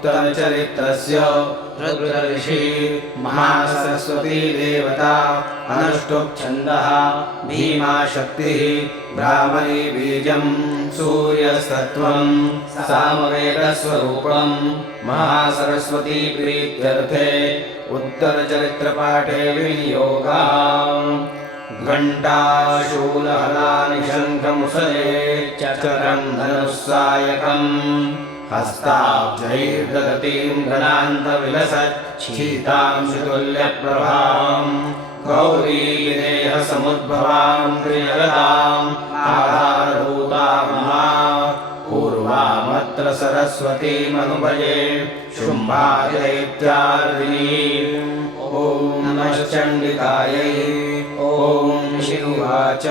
उत्तरचरित्रस्य रुद्रऋषि महासरस्वती देवता अनुष्टुप् छन्दः भीमा शक्तिः ब्राह्मणी बीजं सूर्यस्तत्त्वं सामवेदस्वरूपं महासरस्वती प्रीत्यर्थे उत्तरचरित्रपाठे विनियोगः घण्टाशूलहलानि शङ्खमुसले चक्रं धनुस्सायकं हस्ताब्जैर्दधतीं घनान्तविलसच्छीतांशुतुल्यप्रभां गौरीदेहसमुद्भवां त्रिजगताम् आधारभूतां पूर्वामत्र सरस्वतीमनुभजे शुम्भादिदैत्यार्दिनीम् ॐ नमश्चण्डिकायै ॐ शिवाच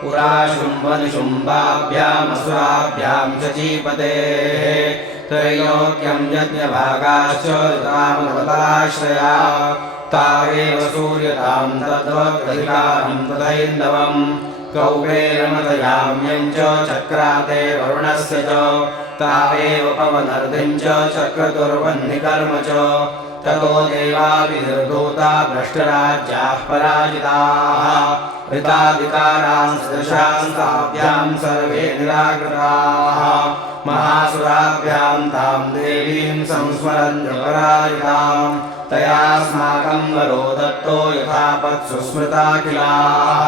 पुरा शुम्भनिशुम्भाभ्यामसुराभ्यां शचीपतेः त्रैलोक्यं यज्ञभागाश्च रामनवताश्रया तावेव सूर्यतां तद्वदधिकारं तथैन्दवं कौबेरमदयाम्यं च चक्राते वरुणस्य च तावेव पवनर्धिं च चक्रतुर्वह्निकर्म च ततो देवाभिनिर्धूता भ्रष्टराज्याः पराजिताः ऋताधिकारां सदशां ताभ्यां सर्वे निराकृताः महासुराभ्यां तां देवीं संस्मरन् पराजितां तयास्माकं वरो दत्तो यथापत्सु स्मृताखिलाः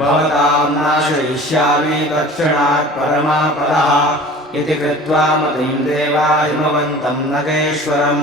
भवतां नाशयिष्यामि तत्क्षणात् परमापदः इति कृत्वा मतिं देवा हिमवन्तं नगेश्वरम्